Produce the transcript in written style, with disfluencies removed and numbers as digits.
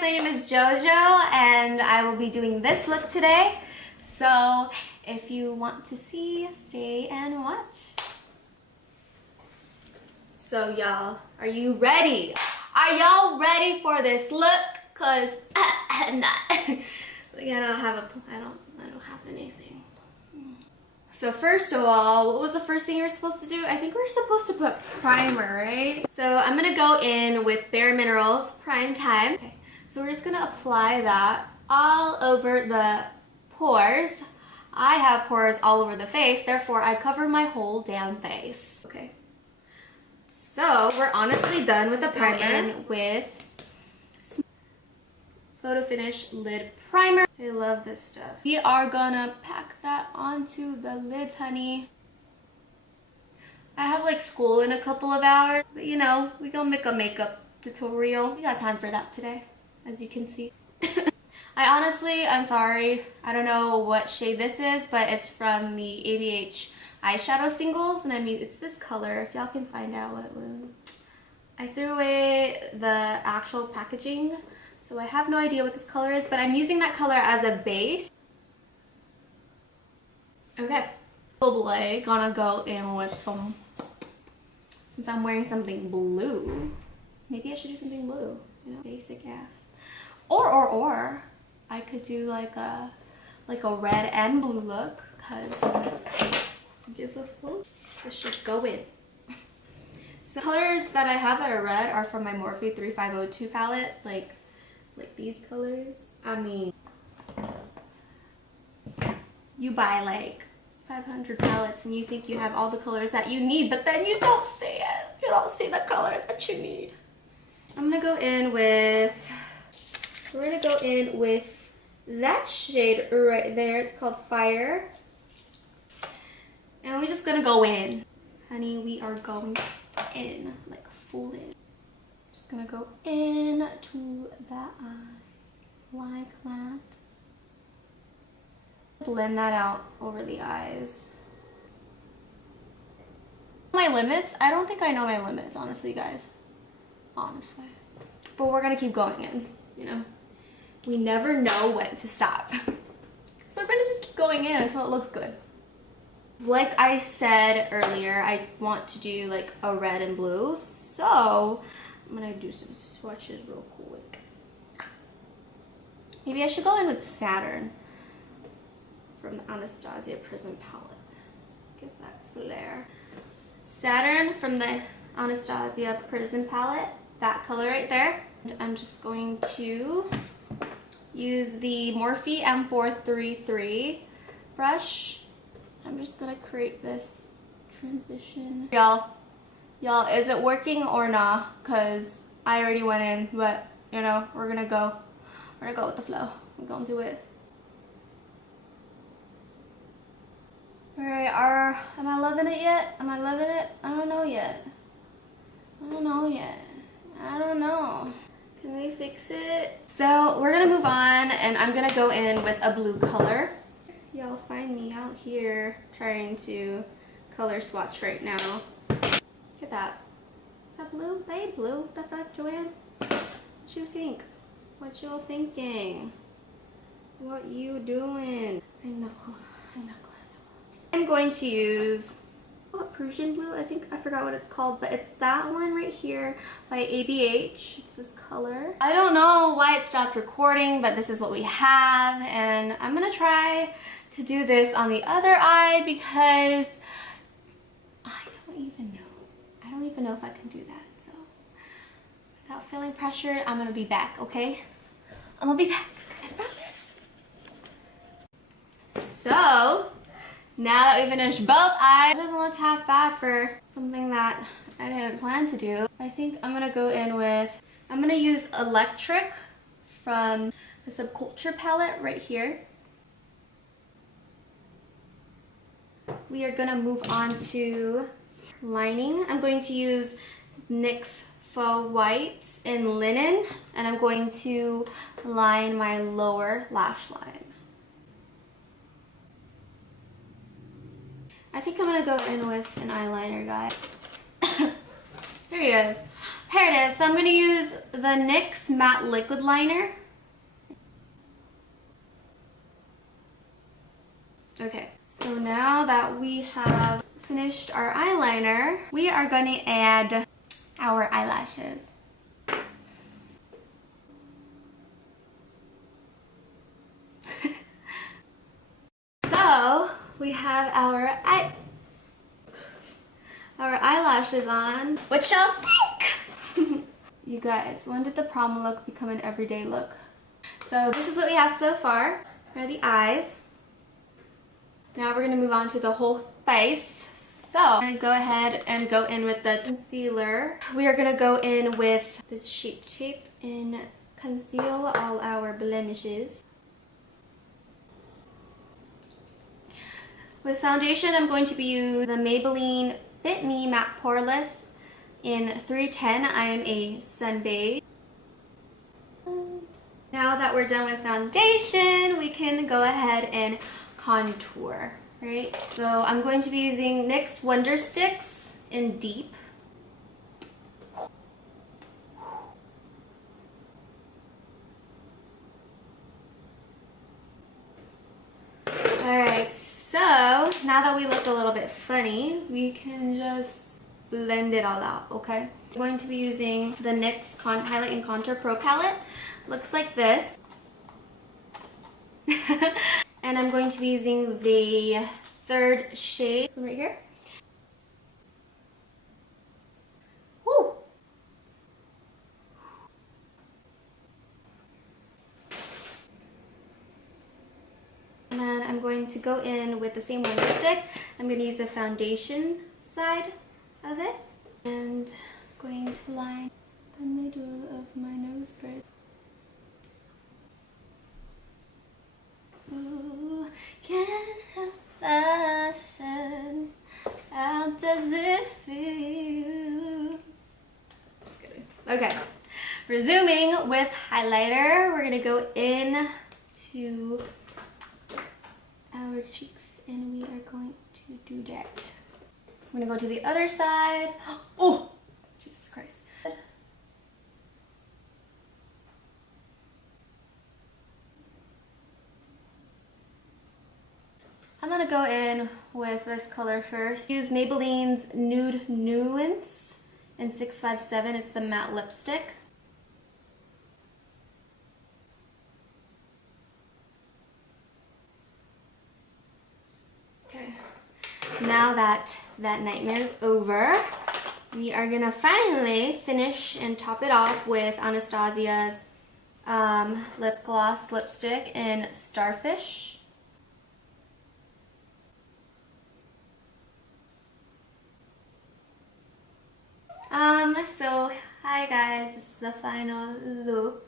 guys, my name is JoJo and I will be doing this look today. So if you want to see, stay and watch. So y'all, are you ready? Are y'all ready for this look? Cause I'm not. Like I don't have anything. So first of all, what was the first thing you were supposed to do? I think we're supposed to put primer, right? So I'm gonna go in with Bare Minerals Prime Time. Okay, so we're just gonna apply that all over the pores. I have pores all over the face, therefore I cover my whole damn face. Okay. So we're honestly done with the primer. Go in with Photo Finish Lid Primer. I love this stuff. We are gonna pack that onto the lids, honey. I have like school in a couple of hours, but you know, we gonna make a makeup tutorial. We got time for that today, as you can see. I'm sorry, I don't know what shade this is, but it's from the ABH eyeshadow singles, and I mean, it's this color, if y'all can find out what I threw away the actual packaging. So I have no idea what this color is, but I'm using that color as a base. Okay. Probably gonna go in with them. Since I'm wearing something blue, maybe I should do something blue. You know, basic AF. Or I could do like a red and blue look, cause it gives a full. Let's just go in. So colors that I have that are red are from my Morphe 3502 palette, like these colors. I mean, you buy like 500 palettes and you think you have all the colors that you need, but then you don't see it. You don't see the color that you need. I'm gonna go in with, we're gonna go in with that shade right there. It's called Fire. And we're just gonna go in. Honey, we are going in, like full in. Gonna go in to that eye like that. Blend that out over the eyes. My limits? I don't think I know my limits, honestly, guys. Honestly. But we're gonna keep going in, you know? We never know when to stop. So we're gonna just keep going in until it looks good. Like I said earlier, I want to do like a red and blue, so I'm gonna do some swatches real quick. Maybe I should go in with Saturn from the Anastasia Prism palette. Give that flair. Saturn from the Anastasia Prism palette, that color right there. And I'm just going to use the Morphe M433 brush. I'm just gonna create this transition. Y'all, is it working or not? Cause I already went in, but you know, we're gonna go with the flow. We're gonna do it. Alright, am I loving it yet? Am I loving it? I don't know yet. I don't know yet. I don't know. Can we fix it? So we're gonna move on, and I'm gonna go in with a blue color. Y'all find me out here trying to color swatch right now. Look at that. Is that blue? That ain't blue. That's that, Joanne? What you think? What you thinking? What you doing? I'm going to use Prussian blue. I forgot what it's called, but it's that one right here by ABH. It's this color. I don't know why it stopped recording, but this is what we have, and I'm gonna try to do this on the other eye because I don't even know if I can do that. So without feeling pressured, I'm gonna be back, okay? I'm gonna be back, I promise. So now that we finished both eyes, it doesn't look half bad for something that I didn't plan to do. I think I'm gonna go in with, I'm gonna use Electric from the Subculture palette right here. We are gonna move on to lining. I'm going to use NYX Faux Whites in Linen, and I'm going to line my lower lash line. I think I'm gonna go in with an eyeliner, guys. There he is. Here it is. So I'm going to use the NYX Matte Liquid Liner. Okay, so now that we have finished our eyeliner, we are going to add our eyelashes. So we have our eyelashes on. What y'all think? You guys, when did the prom look become an everyday look? So this is what we have so far for the eyes. Now we're going to move on to the whole face. So I'm going to go ahead and go in with the concealer. We are going to go in with this Shape Tape and conceal all our blemishes. With foundation, I'm going to be using the Maybelline Fit Me Matte Poreless in 310. I am a sunbathe. Now that we're done with foundation, we can go ahead and contour, right? So I'm going to be using NYX Wonder Sticks in Deep. Alright, so now that we look a little bit funny, we can just blend it all out, okay? I'm going to be using the NYX Highlight and Contour Pro Palette. Looks like this. And I'm going to be using the third shade, this one right here. Woo! And then I'm going to go in with the same Wonder Stick. I'm going to use the foundation side of it. And I'm going to line the middle of my nose bridge. Ooh, can't help myself. How does it feel? Just kidding. Okay, resuming with highlighter, we're gonna go in to our cheeks and we are going to do that. I'm gonna go to the other side. Oh, Jesus Christ. I'm gonna go in with this color first. Use Maybelline's Nude Nuance in 657. It's the matte lipstick. Okay. Now that that nightmare is over, we are gonna finally finish and top it off with Anastasia's lip gloss lipstick in Starfish. So hi guys, this is the final look.